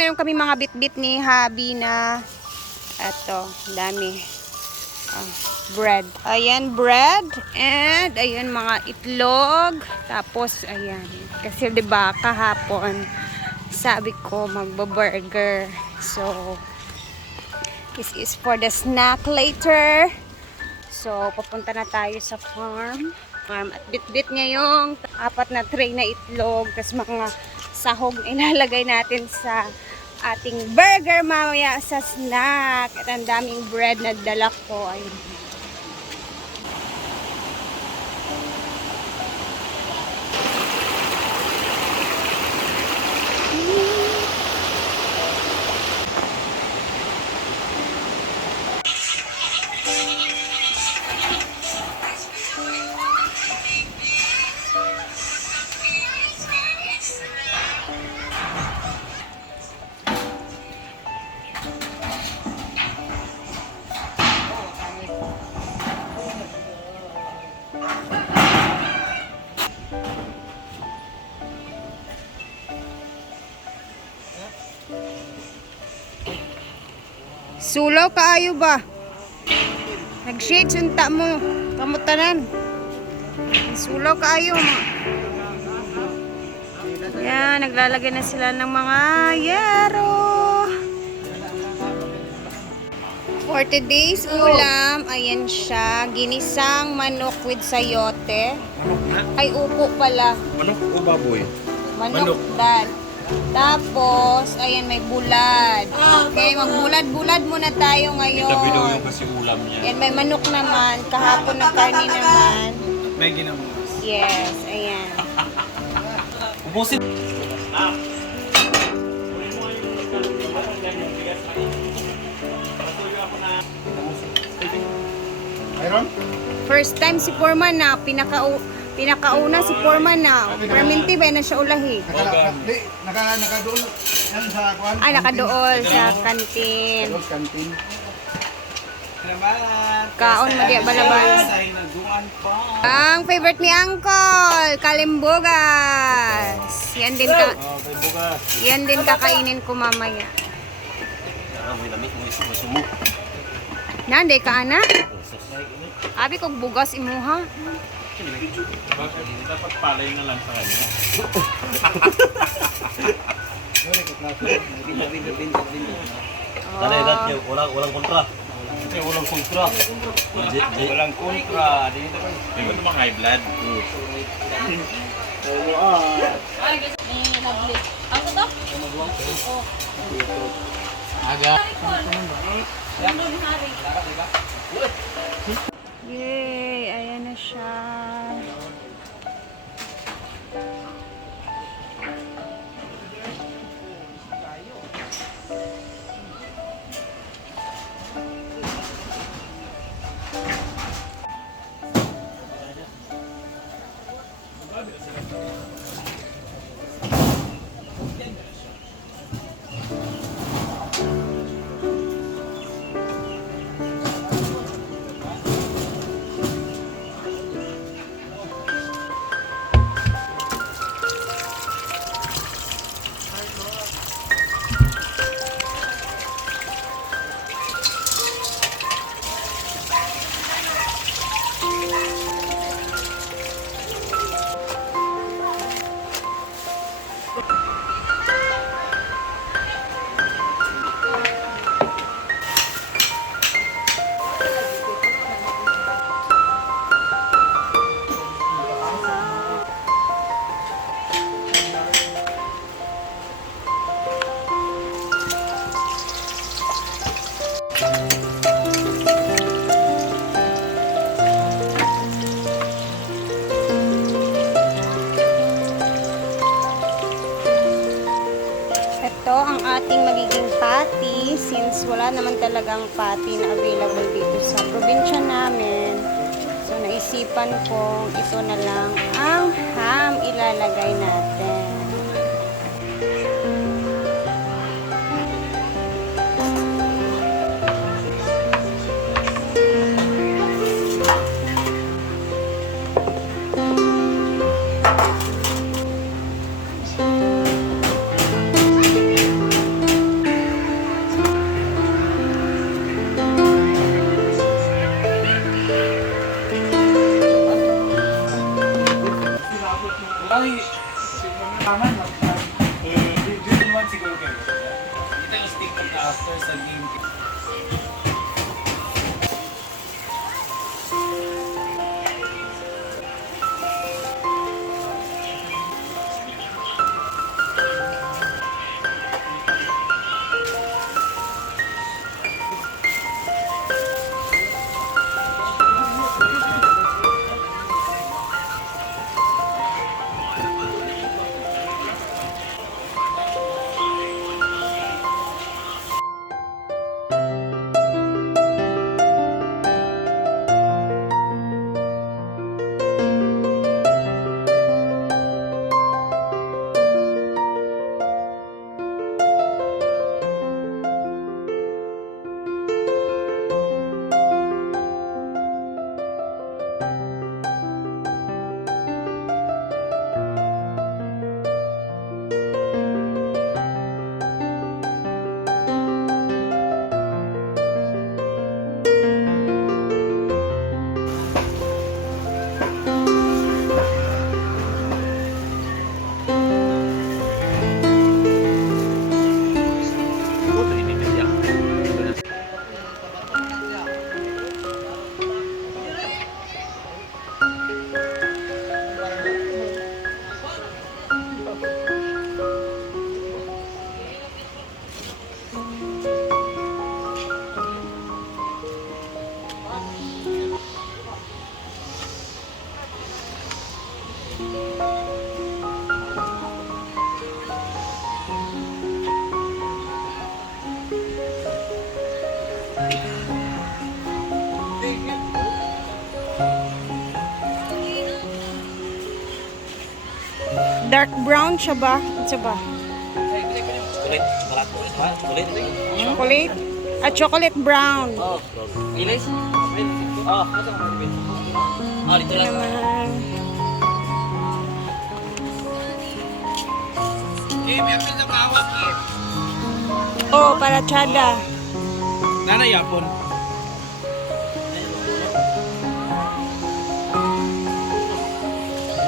meron kami mga bit-bit ni Habi na eto, dami. Bread. Ayan, bread. And, ayan, mga itlog. Tapos, ayan. Kasi, diba, kahapon, sabi ko, magbaburger. So, this is for the snack later. So, papunta na tayo sa farm. At bit-bit niya yung 4 na tray na itlog. Tapos, mga sahog ilalagay natin sa ating burger mamaya sa snack. At ang daming bread na dala ko. Ayun. Sulaw kaayo ba? Nag-shades unta mo. Kamutanan. Sulaw kaayo mo. Yan, naglalagay na sila ng mga yero. For today's ulam, ayan siya. Ginisang manok with sayote. Ay, upo pala. Manok o baboy? Manok. Dal. Tapos, ayan, may bulad. Okay, magbulad-bulad muna tayo ngayon. Itabi daw yung kasi ulam niya. Yan, may manok naman. Kahapon ng karni naman. May ginamos. Yes, ayan. Ubusin. Iron? First time si Foreman na, pinakauna si Foreman na. Perminti ba na siya ulahi? Nakadoon yan sa kwan. Ay, nakadool sa kantin. Kantin. Kaon mo diya balabas. Ang favorite ni Uncle, kalimbugas. Yan din kakainin ko mamaya. Nanday ka ana? Abi kog bugas imuha. Dapat palay na lang sa kanya. Walang kontra. Walang kontra. Walang kontra. May ba mga high blood? Aga. Yay! Ayan na siya. Ito ang ating magiging patty since wala naman talagang patty na available dito sa probinsya namin. So naisipan kong ito na lang ang ham ilalagay natin. master sa game. Dark brown siya ba? Ito ba? Kulit. Balat kulit. Ha? Kulit. Chocolate? Ah, chocolate brown. Oh. Ilis? Oh. Ah, dito Ito lang. naman. Oh, para chada. Nanay yapon.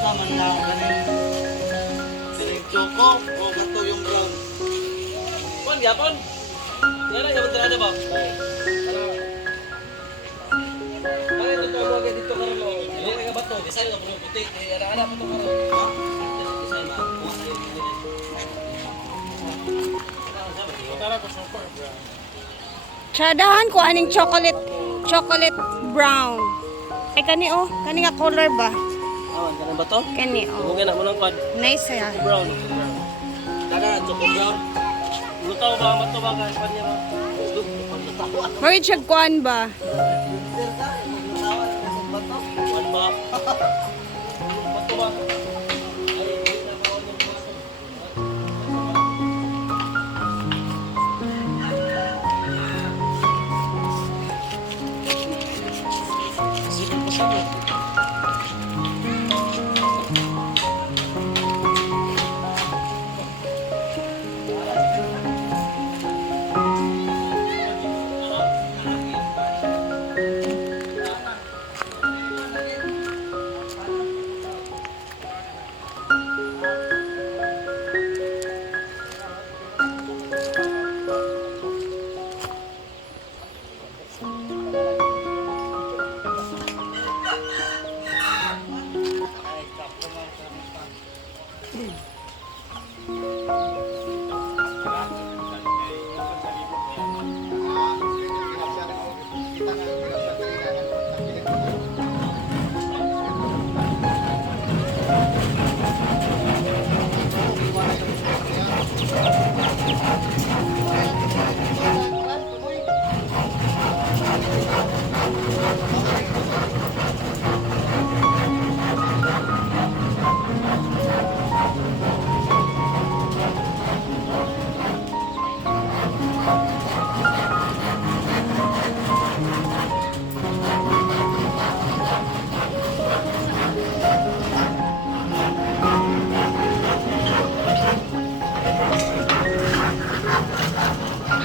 Tama na kanin. Sinig choco o gato yung brown. Kuan yapon. Nanay yapon ada ba? Ay, dito ako agad dito karlo. Dili ka ba to? Design na puno puti. Ana pa to karlo. Design na. Chadahan ko aning chocolate brown. Ay kani oh, kani nga color ba? Awan ka na ba to? Kani oh. Huwag na mo ng kuan. Nice ya. Brown. Daga, choco brown. Lutaw ba? Mato ba? Kuan niya ba? Mawid siya kuan ba? Kuan ba? Mato ba?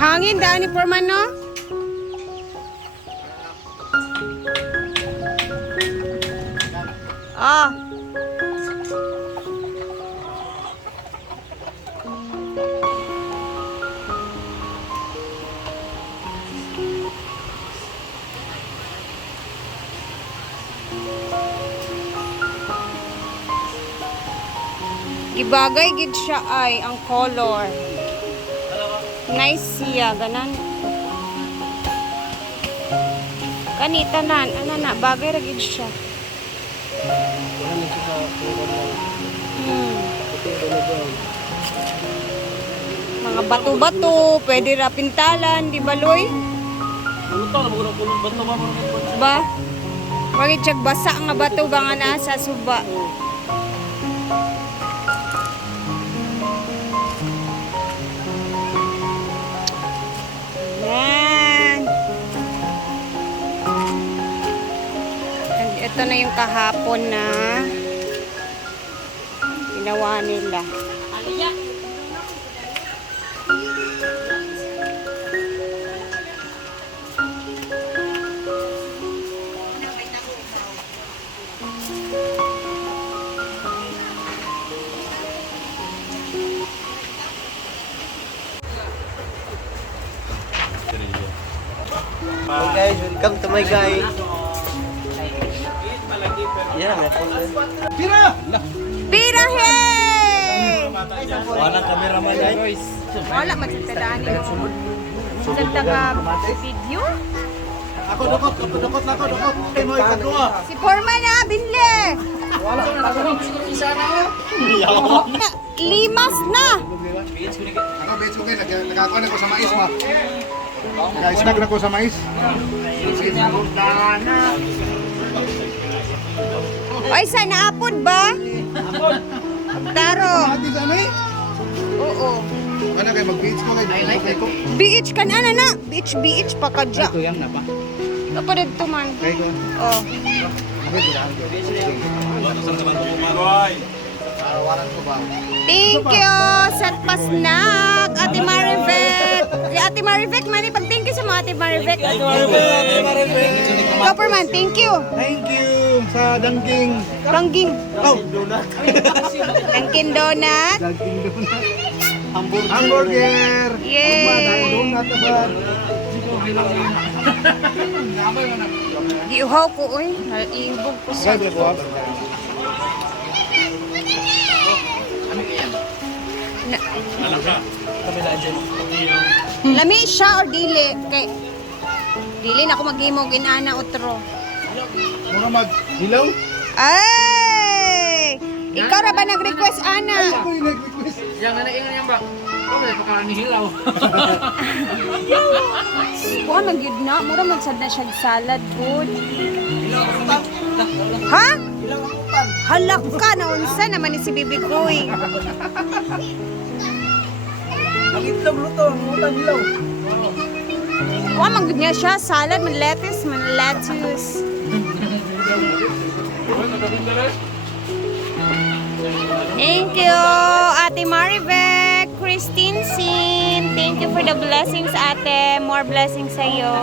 Hangin daan ni Foreman no? Ah. Bagay gid siya ay ang color. Nice siya ganan. Kanitanan, ano na, bagay ra gid siya. Hmm. Mga bato-bato, pwede ra pintalan, di ba, Loy? Ano to? Ano mo kulong bato ba? Ba? Bagay tiyag basa nga bato ba nga nasa suba. Yan. And ito na yung kahapon na ginawa nila. Hey guys, welcome to my guys. Yeah, Pira, hey! wala cameraman guys. Wala magsagtadaan nila. Sagtaga video. Ako dukot na ako dukot. Kay mo ikadua. Si Forman na, binle! Limas na! Ako, bet ko kayo, nagkakakuan ako sa mais ma. Nag-snack na ko sa mais. Ay, sana apod ba? Taro. Ati sa mais? Oo. Ano kayo, mag-beach ko kayo. Ko. Beach ka na na. Beach pa ka dyan. Ito yan na ba? Kapalit to man. Kayo ko. Oh. Okay, dulaan ko. Arawaran ko ba? Thank you sa pasnak, Ate Marivek. Ate Marivek, mani pag thank you sa mga Ate Marivek. Copperman, thank you. Thank you sa Dangking. Rangging. Oh, Dunkin Donut. Dangking donut. Hamburger. Yay! Donut ba? Giuhaw ko, uy. Naiibog ko sa... Sabi ko. Lami siya or dili? Kay... Dili na ako maghimog inana utro. Mura mag-hilaw? Ay! Ikaw ra ba nag-request, Ana? Ako yung nag-request. Yang ana ingan yang ba? Kau boleh pakaran ni hilaw. Kuha magyud na. Mura magsad na siya salad food. Ha? Halak ka na unsa naman ni si Bibi Koy. Itlog luto, utang hilaw. Kuha magyud niya siya salad, man lettuce, man lettuce. Thank you, Ate Marivek, Christine Sim. Thank you for the blessings, Ate. More blessings sa'yo.